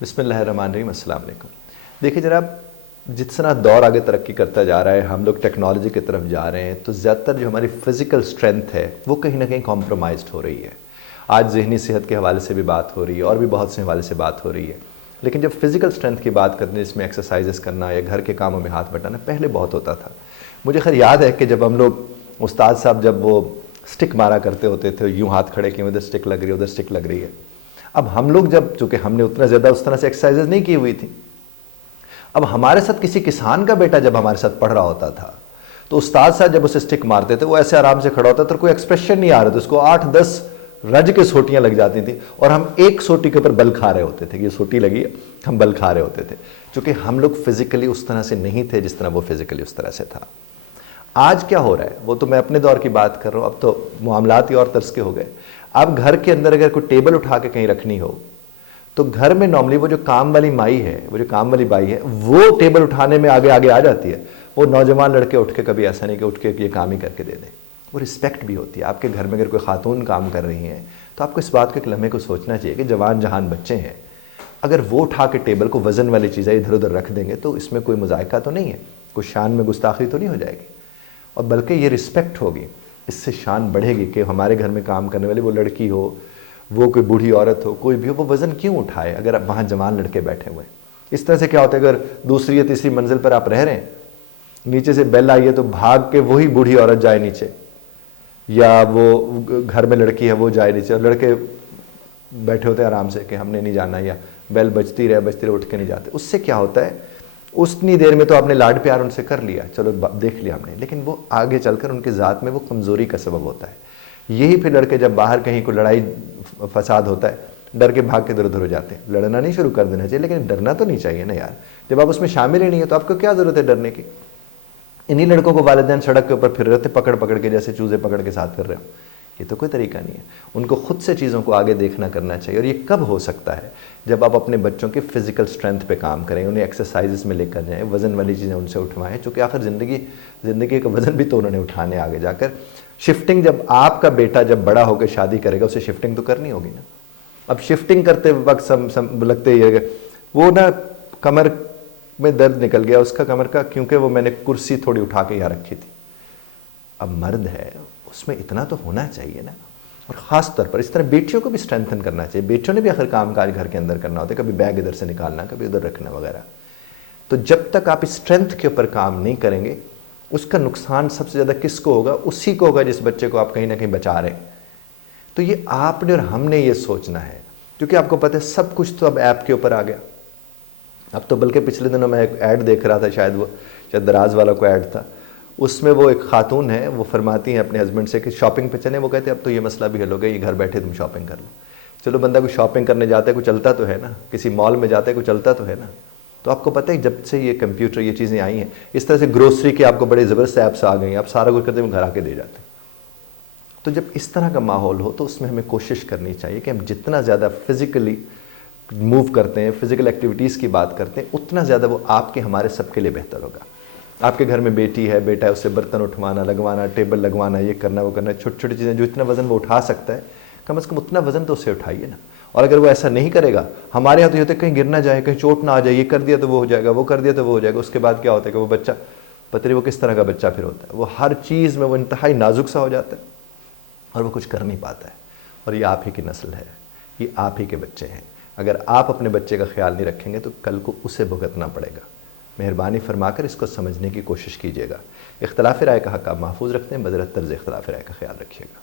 بسم اللہ الرحمن الرحیم، السلام علیکم۔ دیکھیے جناب، جتنا دور آگے ترقی کرتا جا رہا ہے، ہم لوگ ٹیکنالوجی کی طرف جا رہے ہیں، تو زیادہ تر جو ہماری فزیکل سٹرینتھ ہے وہ کہیں نہ کہیں کمپرومائزڈ ہو رہی ہے۔ آج ذہنی صحت کے حوالے سے بھی بات ہو رہی ہے اور بھی بہت سے حوالے سے بات ہو رہی ہے، لیکن جب فزیکل سٹرینتھ کی بات کرتے ہیں، اس میں ایکسرسائزز کرنا یا گھر کے کاموں میں ہاتھ بٹانا پہلے بہت ہوتا تھا۔ مجھے خیر یاد ہے کہ جب ہم لوگ استاد صاحب جب وہ سٹک مارا کرتے ہوتے تھے، یوں ہاتھ کھڑے کیے، ادھر سٹک لگ رہی ہے ادھر سٹک لگ رہی ہے۔ اب ہم لوگ جب، چونکہ ہم نے اتنا زیادہ اس طرح سے ایکسرسائزز نہیں کی ہوئی تھی، اب ہمارے ساتھ کسی کسان کا بیٹا جب ہمارے ساتھ پڑھ رہا ہوتا تھا تو استاد صاحب جب اسے سٹک مارتے تھے، وہ ایسے آرام سے کھڑا ہوتا تھا، کوئی ایکسپریشن نہیں آ رہا تھا، اس کو 8-10 رج کے سوٹیاں لگ جاتی تھیں اور ہم ایک سوٹی کے اوپر بل کھا رہے ہوتے تھے کہ یہ سوٹی لگی ہے، ہم بل کھا رہے ہوتے تھے، چونکہ ہم لوگ فزیکلی اس طرح سے نہیں تھے جس طرح وہ فزیکلی اس طرح سے تھا۔ آج کیا ہو رہا ہے، وہ تو میں اپنے دور کی بات کر رہا ہوں، اب تو معاملات ہی اور طرز کے ہو گئے۔ اب گھر کے اندر اگر کوئی ٹیبل اٹھا کے کہیں رکھنی ہو تو گھر میں نارملی وہ جو کام والی مائی ہے، وہ جو کام والی بائی ہے، وہ ٹیبل اٹھانے میں آگے آگے آ جاتی ہے۔ وہ نوجوان لڑکے اٹھ کے کبھی ایسا نہیں کہ اٹھ کے یہ کام ہی کر کے دے دیں، وہ رسپیکٹ بھی ہوتی ہے۔ آپ کے گھر میں اگر کوئی خاتون کام کر رہی ہیں تو آپ کو اس بات کو ایک لمحے کو سوچنا چاہیے کہ جوان جہان بچے ہیں، اگر وہ اٹھا کے ٹیبل کو وزن والی چیزیں ادھر ادھر رکھ دیں گے تو اس میں کوئی مذائقہ تو نہیں ہے، کوئی شان میں گستاخی تو نہیں ہو جائے گی، اور بلکہ یہ رسپیکٹ ہوگی، اس سے شان بڑھے گی کہ ہمارے گھر میں کام کرنے والی وہ لڑکی ہو، وہ کوئی بوڑھی عورت ہو، کوئی بھی ہو، وہ وزن کیوں اٹھائے اگر وہاں جوان لڑکے بیٹھے ہوئے ہیں۔ اس طرح سے کیا ہوتا ہے، اگر دوسری یا تیسری منزل پر آپ رہ رہے ہیں، نیچے سے بیل آئی ہے تو بھاگ کے وہی بوڑھی عورت جائے نیچے، یا وہ گھر میں لڑکی ہے وہ جائے نیچے، اور لڑکے بیٹھے ہوتے ہیں آرام سے کہ ہم نے نہیں جانا، یا بیل بجتی رہے اٹھ کے نہیں جاتے۔ اس سے کیا ہوتا ہے، اتنی دیر میں تو آپ نے لاڈ پیار ان سے کر لیا، چلو دیکھ لیا ہم نے، لیکن وہ آگے چل کر ان کے ذات میں وہ کمزوری کا سبب ہوتا ہے۔ یہی پھر لڑکے جب باہر کہیں کوئی لڑائی فساد ہوتا ہے، ڈر کے بھاگ کے ادھر ادھر ہو جاتے ہیں۔ لڑنا نہیں شروع کر دینا چاہیے، لیکن ڈرنا تو نہیں چاہیے نا یار، جب آپ اس میں شامل ہی نہیں ہیں تو آپ کو کیا ضرورت ہے ڈرنے کی۔ انہی لڑکوں کو والدین سڑک کے اوپر پھر رہے تھے پکڑ پکڑ کے، جیسے چوزے پکڑ کے ساتھ پھر رہے ہوں، یہ تو کوئی طریقہ نہیں ہے۔ ان کو خود سے چیزوں کو آگے دیکھنا کرنا چاہیے، اور یہ کب ہو سکتا ہے، جب آپ اپنے بچوں کے فزیکل سٹرینتھ پہ کام کریں، انہیں ایکسرسائزز میں لے کر جائیں، وزن والی چیزیں ان سے اٹھوائیں، چونکہ آخر زندگی کا وزن بھی تو انہوں نے اٹھانے آگے جا کر۔ شفٹنگ جب آپ کا بیٹا جب بڑا ہو کے شادی کرے گا، اسے شفٹنگ تو کرنی ہوگی نا۔ اب شفٹنگ کرتے وقت لگتے ہی ہے وہ نا کمر میں درد نکل گیا اس کا کمر کا، کیونکہ وہ میں نے کرسی تھوڑی اٹھا کے یہاں رکھی تھی۔ اب مرد ہے، اس میں اتنا تو ہونا چاہیے نا، اور خاص طور پر اس طرح بیٹیوں کو بھی اسٹرینتھن کرنا چاہیے۔ بیٹیوں نے بھی آخر کام کاج گھر کے اندر کرنا ہوتا ہے، کبھی بیگ ادھر سے نکالنا، کبھی ادھر رکھنا وغیرہ۔ تو جب تک آپ اسٹرینتھ کے اوپر کام نہیں کریں گے، اس کا نقصان سب سے زیادہ کس کو ہوگا؟ اسی کو ہوگا جس بچے کو آپ کہیں نہ کہیں بچا رہے ہیں۔ تو یہ آپ نے اور ہم نے یہ سوچنا ہے، کیونکہ آپ کو پتہ ہے سب کچھ تو اب ایپ کے اوپر آ گیا۔ اب تو بلکہ پچھلے دنوں میں ایک ایڈ دیکھ رہا تھا، شاید دراز والا کوئی ایڈ تھا، اس میں وہ ایک خاتون ہے، وہ فرماتی ہیں اپنے ہسبینڈ سے کہ شاپنگ پہ چلیں، وہ کہتے ہیں اب تو یہ مسئلہ بھی حل ہو گیا، یہ گھر بیٹھے تم شاپنگ کر لو۔ چلو بندہ کوئی شاپنگ کرنے جاتا ہے، کوئی چلتا تو ہے نا، کسی مال میں جاتا ہے کوئی چلتا تو ہے نا۔ تو آپ کو پتہ ہے جب سے یہ کمپیوٹر یہ چیزیں آئی ہیں، اس طرح سے گروسری کے آپ کو بڑے زبردست ایپس آ گئی ہیں، آپ سارا کچھ کرتے ہیں گھر آ کے دے جاتے ہیں۔ تو جب اس طرح کا ماحول ہو تو اس میں ہمیں کوشش کرنی چاہیے کہ ہم جتنا زیادہ فزیکلی موو کرتے ہیں، فزیکل ایکٹیویٹیز کی بات کرتے ہیں، اتنا زیادہ وہ آپ کے ہمارے سب کے لیے بہتر ہوگا۔ آپ کے گھر میں بیٹی ہے، بیٹا ہے، اس سے برتن اٹھوانا، لگوانا، ٹیبل لگوانا، یہ کرنا وہ کرنا، چھوٹی چھوٹی چیزیں جو اتنا وزن وہ اٹھا سکتا ہے، کم از کم اتنا وزن تو اسے اٹھائیے نا۔ اور اگر وہ ایسا نہیں کرے گا، ہمارے یہاں تو یہ ہوتا ہے کہیں گر نہ جائے، کہیں چوٹ نہ آ جائے، یہ کر دیا تو وہ ہو جائے گا، وہ کر دیا تو وہ ہو جائے گا، اس کے بعد کیا ہوتا ہے کہ وہ بچہ پتہ نہیں وہ کس طرح کا بچہ پھر ہوتا ہے، وہ ہر چیز میں وہ انتہائی نازک سا ہو جاتا ہے اور وہ کچھ کر نہیں پاتا ہے۔ اور یہ آپ ہی کی نسل ہے، یہ آپ ہی کے بچے ہیں۔ اگر آپ اپنے بچے کا خیال نہیں رکھیں گے تو کل کو اسے بھگتنا پڑے گا۔ مہربانی فرما کر اس کو سمجھنے کی کوشش کیجیے گا۔ اختلاف رائے کا حق آپ محفوظ رکھتے ہیں، بذرت طرز اختلاف رائے کا خیال رکھیے گا۔